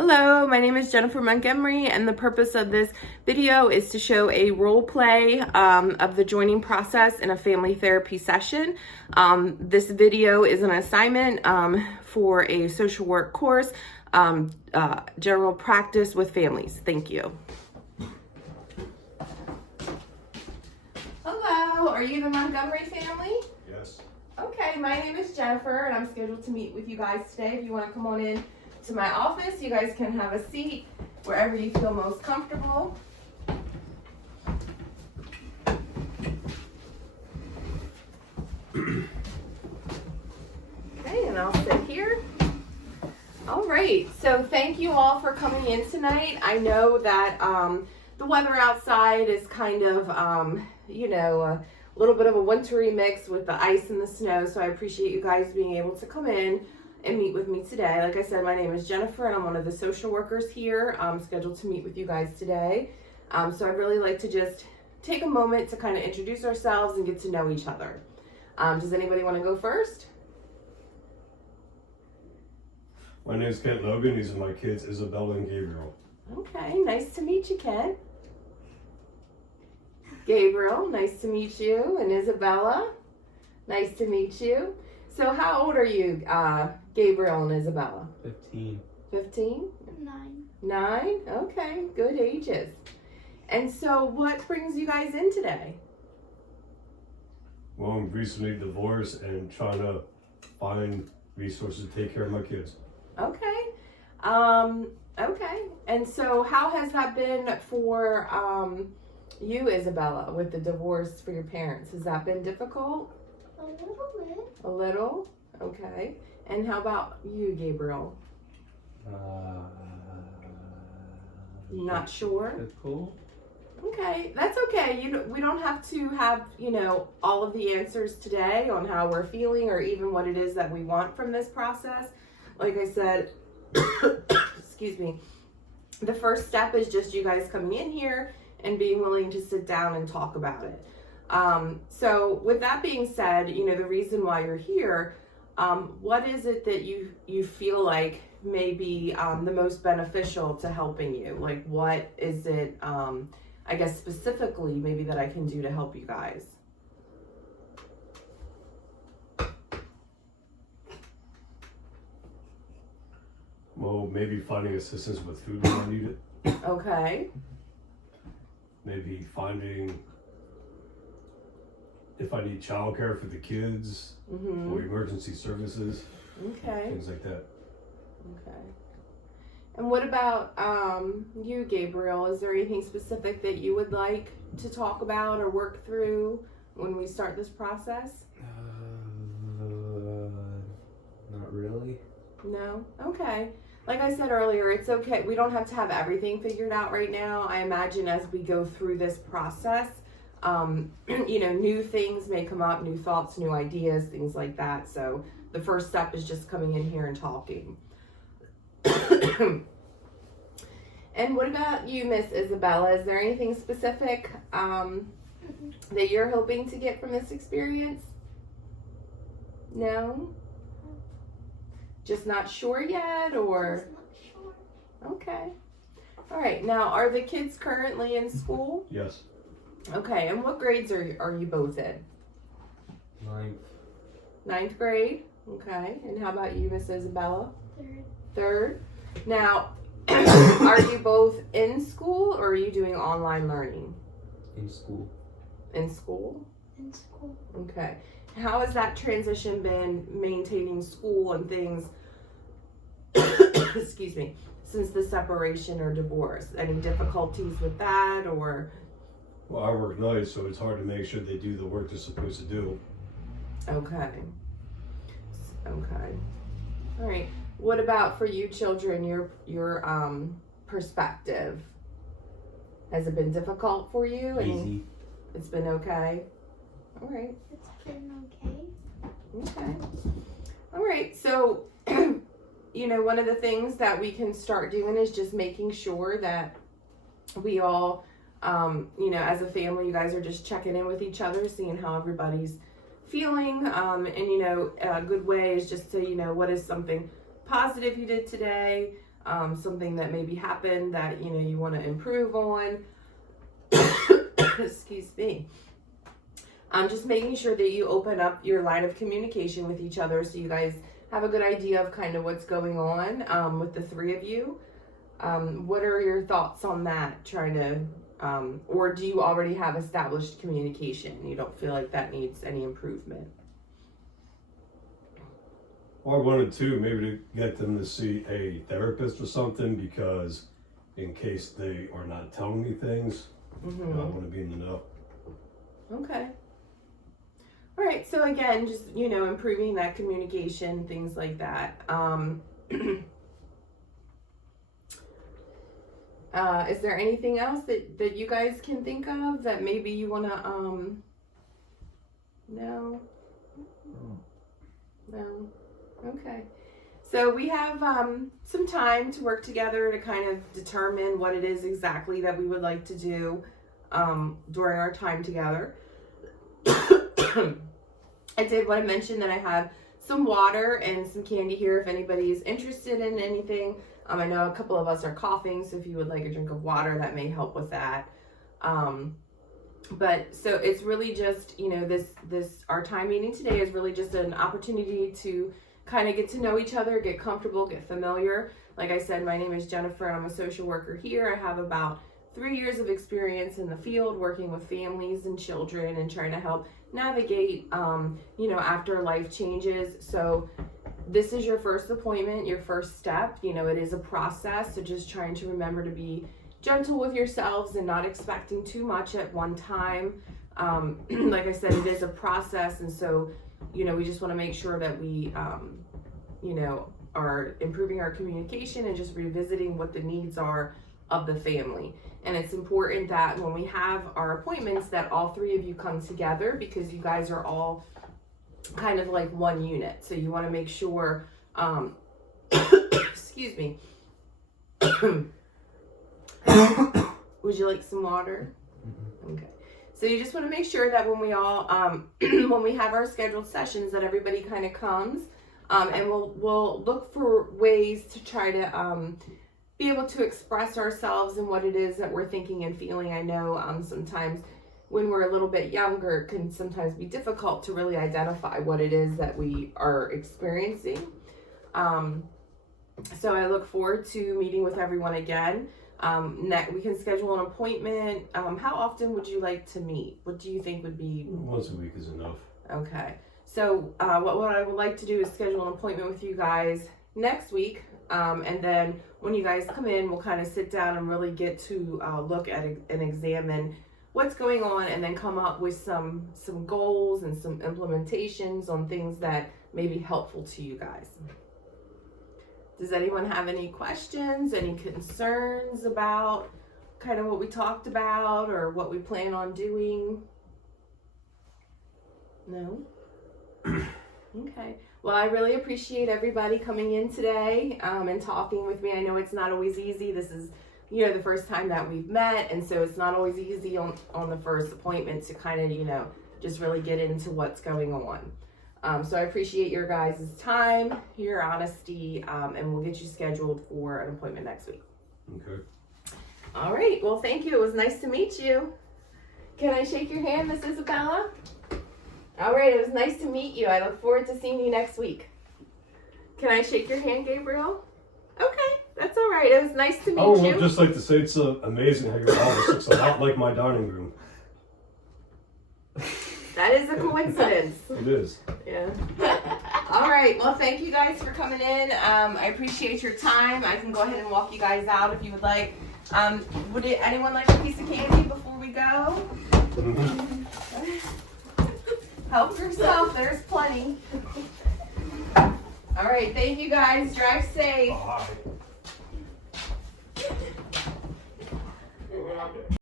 Hello, my name is Jennifer Montgomery, and the purpose of this video is to show a role play of the joining process in a family therapy session. This video is an assignment for a social work course, general practice with families. Thank you. Hello, are you the Montgomery family? Yes. Okay, my name is Jennifer, and I'm scheduled to meet with you guys today. If you want to come on in to my office, you guys can have a seat wherever you feel most comfortable. Okay, and I'll sit here. All right, so thank you all for coming in tonight. I know that the weather outside is kind of, a little bit of a wintry mix with the ice and the snow, so I appreciate you guys being able to come in and meet with me today. Like I said, my name is Jennifer, and I'm one of the social workers here. I'm scheduled to meet with you guys today. So I'd really like to just take a moment to kind of introduce ourselves and get to know each other. Does anybody want to go first? My name is Kent Logan. These are my kids, Isabella and Gabriel. Okay, nice to meet you, Kent. Gabriel, nice to meet you. And Isabella, nice to meet you. So how old are you, Gabriel and Isabella? 15. 15? 9. 9? Okay, good ages. And so what brings you guys in today? Well, I'm recently divorced and trying to find resources to take care of my kids. Okay. Okay. And so how has that been for you, Isabella, with the divorce for your parents? Has that been difficult? A little bit. A little? Okay. And how about you, Gabriel? Not sure? Difficult. Okay, that's okay. We don't have to have, all of the answers today on how we're feeling or even what it is that we want from this process. Like I said, excuse me, the first step is just you guys coming in here and being willing to sit down and talk about it. So with that being said, the reason why you're here, what is it that you feel like may be the most beneficial to helping you? Like, what is it, I guess specifically maybe that I can do to help you guys? Well, maybe finding assistance with food when I need it. Okay. Maybe finding if I need childcare for the kids or emergency services, Okay. things like that. Okay. And what about you, Gabriel? Is there anything specific that you would like to talk about or work through when we start this process? Not really. No? Okay. Like I said earlier, it's okay. We don't have to have everything figured out right now. I imagine as we go through this process, new things may come up, new thoughts, new ideas, things like that. So the first step is just coming in here and talking. And what about you, Miss Isabella? Is there anything specific that you're hoping to get from this experience? No? Just not sure yet, or? Just not sure. Okay. All right. Now, are the kids currently in school? Yes. Okay. And what grades are you both in? 9th. 9th grade. Okay. And how about you, Miss Isabella? 3rd. 3rd. Now, are you both in school or are you doing online learning? In school. In school? In school. Okay. How has that transition been, maintaining school and things, excuse me, since the separation or divorce? Any difficulties with that, or? Well, I work nights, so it's hard to make sure they do the work they're supposed to do. Okay. Okay. All right. What about for you children, your perspective? Has it been difficult for you? Easy. It's been okay? All right. It's been okay. Okay. All right. So, one of the things that we can start doing is just making sure that we all, as a family, you guys are just checking in with each other, seeing how everybody's feeling. A good way is just to, what is something positive you did today? something that maybe happened that, you know, you want to improve on. Excuse me. Just making sure that you open up your line of communication with each other so you guys have a good idea of kind of what's going on with the three of you. What are your thoughts on that? Trying to, or do you already have established communication? You don't feel like that needs any improvement? Well, I wanted to maybe to get them to see a therapist or something, because in case they are not telling me things, I want to be in the know. Okay. All right. So again, just, you know, improving that communication, things like that. Is there anything else that you guys can think of that maybe you want to, no? No. Okay. So we have some time to work together to kind of determine what it is exactly that we would like to do during our time together. I did want to mention that I have some water and some candy here if anybody is interested in anything. I know a couple of us are coughing, so if you would like a drink of water, that may help with that. But so it's really just, you know, our time meeting today is really just an opportunity to kind of get to know each other, get comfortable, get familiar. Like I said, my name is Jennifer and I'm a social worker here. I have about 3 years of experience in the field working with families and children and trying to help navigate, you know, after life changes. So this is your first appointment, your first step. You know, it is a process, so just trying to remember to be gentle with yourselves and not expecting too much at one time. Like I said, it is a process, and so, you know, we just want to make sure that we, you know, are improving our communication and just revisiting what the needs are of the family. And it's important that when we have our appointments that all three of you come together, because you guys are all kind of like one unit. So you want to make sure, excuse me. Would you like some water? Okay. So you just want to make sure that when we all, when we have our scheduled sessions, that everybody kind of comes, and we'll look for ways to try to be able to express ourselves and what it is that we're thinking and feeling. I know sometimes when we're a little bit younger, it can sometimes be difficult to really identify what it is that we are experiencing. So I look forward to meeting with everyone again. We can schedule an appointment. How often would you like to meet? What do you think would be? Once a week is enough. Okay. So what I would like to do is schedule an appointment with you guys next week. And then when you guys come in, we'll kind of sit down and really get to look at and examine what's going on, and then come up with some goals and some implementations on things that may be helpful to you guys. Does anyone have any questions, any concerns about kind of what we talked about or what we plan on doing? No? Okay. Well, I really appreciate everybody coming in today and talking with me. I know it's not always easy. This is, you know, the first time that we've met, and so it's not always easy on the first appointment to kind of, you know, just really get into what's going on. So I appreciate your guys' time, your honesty, and we'll get you scheduled for an appointment next week. Okay. All right. Well, thank you. It was nice to meet you. Can I shake your hand, Miss Isabella? All right. It was nice to meet you. I look forward to seeing you next week. Can I shake your hand, Gabriel? Okay. That's all right. It was nice to meet I you. would just like to say it's amazing how your office looks a lot like my dining room. That is a coincidence. It is. Yeah. All right. Well, thank you guys for coming in. I appreciate your time. I can go ahead and walk you guys out if you would like. Would anyone like a piece of candy before we go? Help yourself. There's plenty. All right. Thank you guys. Drive safe. Bye.